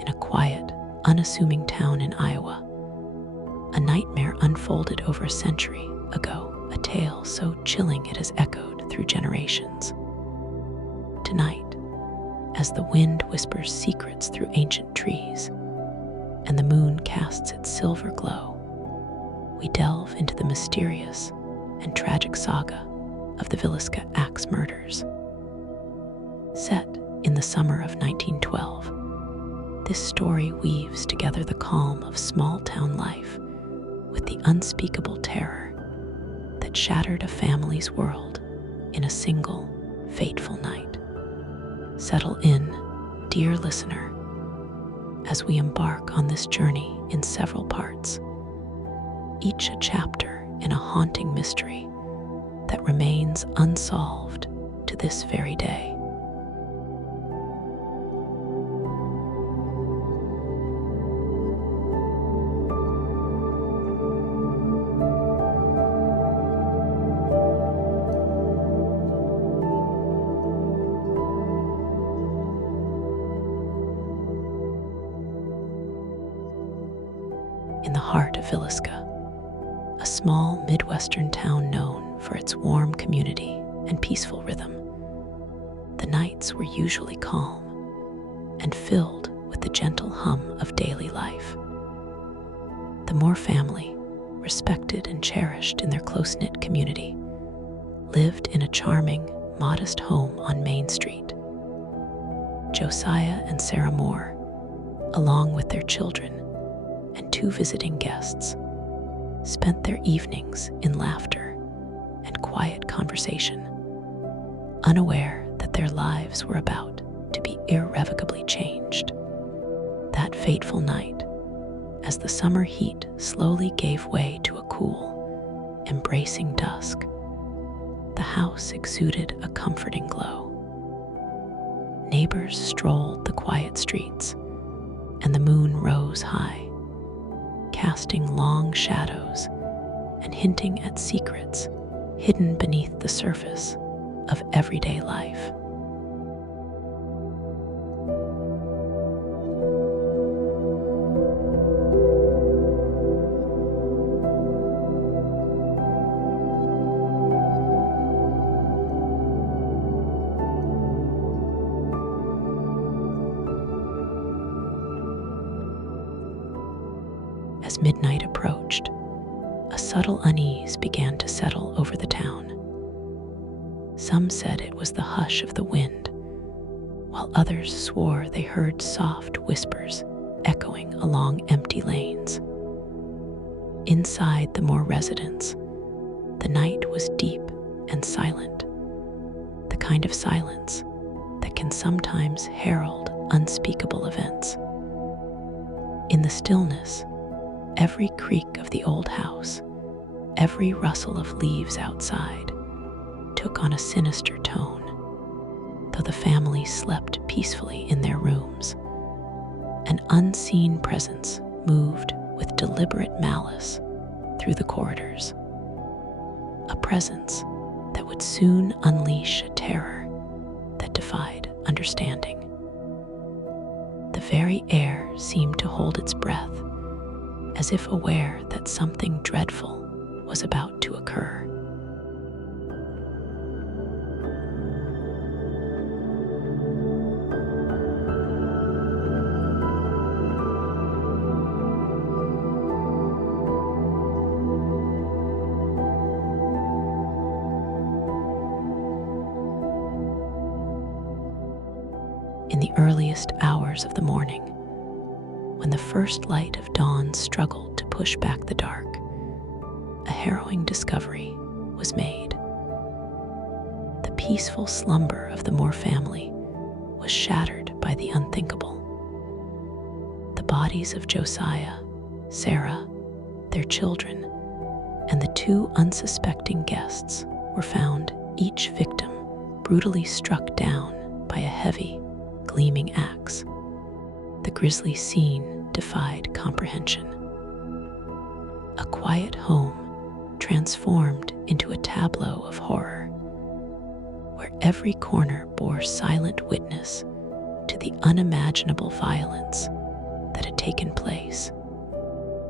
in a quiet, unassuming town in Iowa. A nightmare unfolded over a century ago, a tale so chilling it has echoed through generations. Tonight, as the wind whispers secrets through ancient trees and the moon casts its silver glow, we delve into the mysterious and tragic saga of the Villisca Axe Murders. Set in the summer of 1912, this story weaves together the calm of small-town life with the unspeakable terror that shattered a family's world in a single, fateful night. Settle in, dear listener, as we embark on this journey in several parts, each a chapter in a haunting mystery that remains unsolved to this very day. In the heart of Villisca, a small Midwestern town known for its warm community and peaceful rhythm, the nights were usually calm and filled with the gentle hum of daily life. The Moore family, respected and cherished in their close-knit community, lived in a charming, modest home on Main Street. Josiah and Sarah Moore, along with their children and 2 visiting guests, spent their evenings in laughter and quiet conversation, unaware that their lives were about to be irrevocably changed. That fateful night, as the summer heat slowly gave way to a cool, embracing dusk, the house exuded a comforting glow. Neighbors strolled the quiet streets, and the moon rose high, casting long shadows and hinting at secrets hidden beneath the surface of everyday life. As midnight approached, a subtle unease began to settle over the town. Some said it was the hush of the wind, while others swore they heard soft whispers echoing along empty lanes. Inside the Moore residence, the night was deep and silent, the kind of silence that can sometimes herald unspeakable events. In the stillness, every creak of the old house, every rustle of leaves outside, took on a sinister tone, though the family slept peacefully in their rooms. An unseen presence moved with deliberate malice through the corridors, a presence that would soon unleash a terror that defied understanding. The very air seemed to hold its breath, as if aware that something dreadful was about to occur. In the earliest hours of the morning, when the first light of dawn struggled to push back the dark, a harrowing discovery was made. The peaceful slumber of the Moore family was shattered by the unthinkable. The bodies of Josiah, Sarah, their children, and the 2 unsuspecting guests were found, each victim brutally struck down by a heavy, gleaming axe. The grisly scene defied comprehension. A quiet home transformed into a tableau of horror, where every corner bore silent witness to the unimaginable violence that had taken place.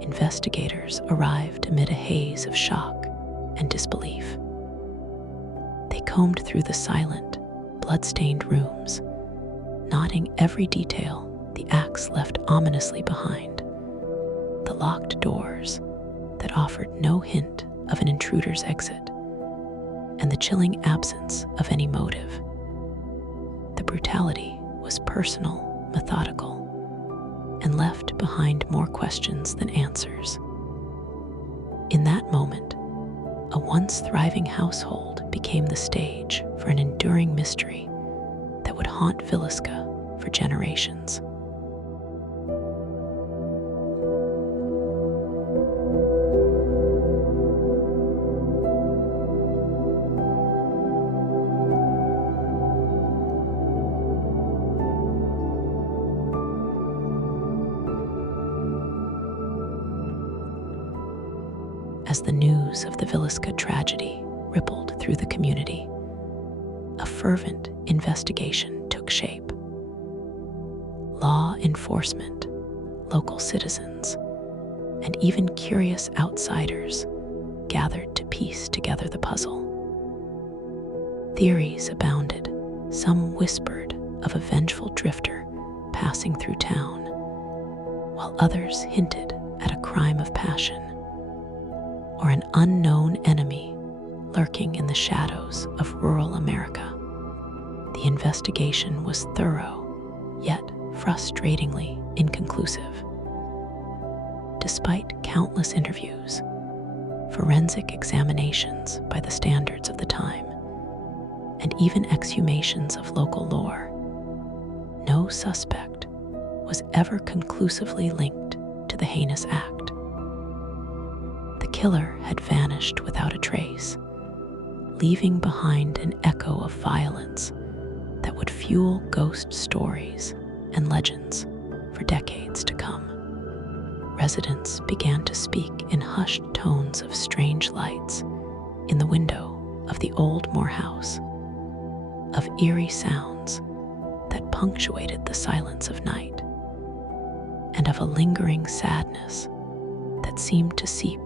Investigators arrived amid a haze of shock and disbelief. They combed through the silent, blood-stained rooms, noting every detail the axe left ominously behind. The locked doors that offered no hint of an intruder's exit, and the chilling absence of any motive. The brutality was personal, methodical, and left behind more questions than answers. In that moment, a once thriving household became the stage for an enduring mystery that would haunt Villisca for generations. As the news of the Villisca tragedy rippled through the community, a fervent investigation took shape. Law enforcement, local citizens, and even curious outsiders gathered to piece together the puzzle. Theories abounded. Some whispered of a vengeful drifter passing through town, while others hinted at a crime of passion or an unknown enemy lurking in the shadows of rural America. The investigation was thorough, yet frustratingly inconclusive. Despite countless interviews, forensic examinations by the standards of the time, and even exhumations of local lore, no suspect was ever conclusively linked to the heinous act. The killer had vanished without a trace, leaving behind an echo of violence that would fuel ghost stories and legends for decades to come. Residents began to speak in hushed tones of strange lights in the window of the old Moore house, of eerie sounds that punctuated the silence of night, and of a lingering sadness that seemed to seep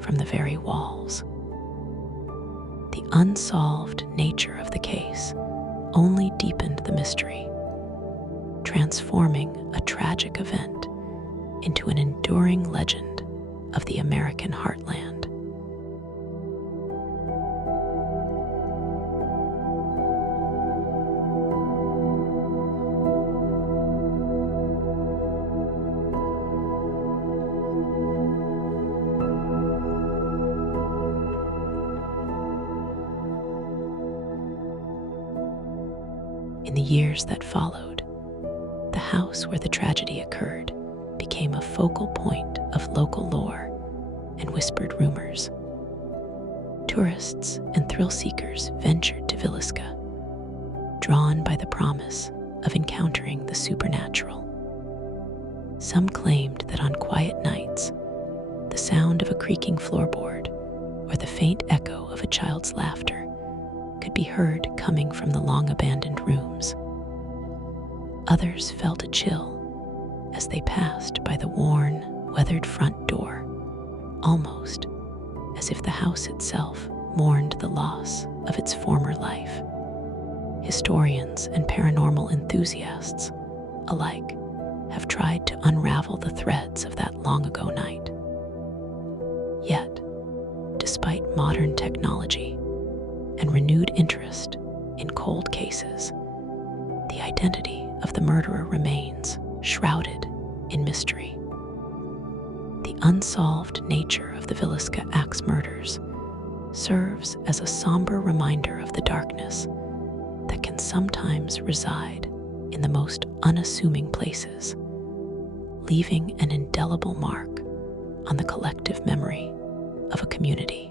from the very walls. The unsolved nature of the case only deepened the mystery, transforming a tragic event into an enduring legend of the American heartland. In the years that followed, the house where the tragedy occurred became a focal point of local lore and whispered rumors. Tourists and thrill seekers ventured to Villisca, drawn by the promise of encountering the supernatural. Some claimed that on quiet nights, the sound of a creaking floorboard or the faint echo of a child's laughter could be heard coming from the long-abandoned rooms. Others felt a chill as they passed by the worn, weathered front door, almost as if the house itself mourned the loss of its former life. Historians and paranormal enthusiasts alike have tried to unravel the threads of that long-ago night. Yet, despite modern technology and renewed interest in cold cases, the identity of the murderer remains shrouded in mystery. The unsolved nature of the Villisca Axe Murders serves as a somber reminder of the darkness that can sometimes reside in the most unassuming places, leaving an indelible mark on the collective memory of a community.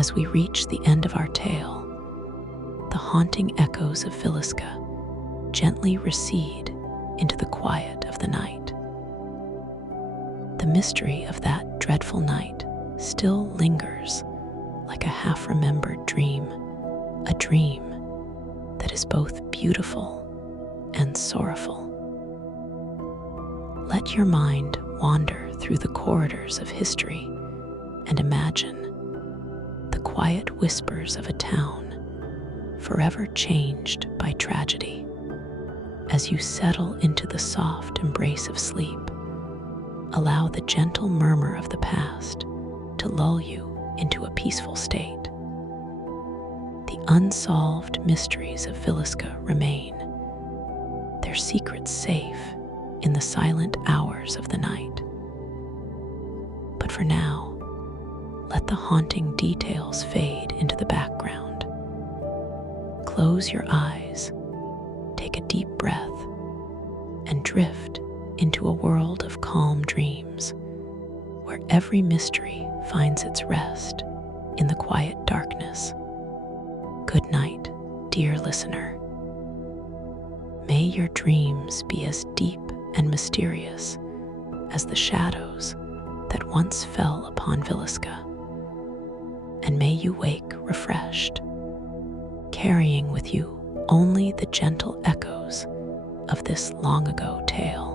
As we reach the end of our tale, the haunting echoes of Villisca gently recede into the quiet of the night. The mystery of that dreadful night still lingers like a half-remembered dream, a dream that is both beautiful and sorrowful. Let your mind wander through the corridors of history and imagine the quiet whispers of a town forever changed by tragedy. As you settle into the soft embrace of sleep, allow the gentle murmur of the past to lull you into a peaceful state. The unsolved mysteries of Villisca remain, their secrets safe in the silent hours of the night. But for now, let the haunting details fade into the background. Close your eyes, take a deep breath, and drift into a world of calm dreams, where every mystery finds its rest in the quiet darkness. Good night, dear listener. May your dreams be as deep and mysterious as the shadows that once fell upon Villisca. And may you wake refreshed, carrying with you only the gentle echoes of this long ago tale.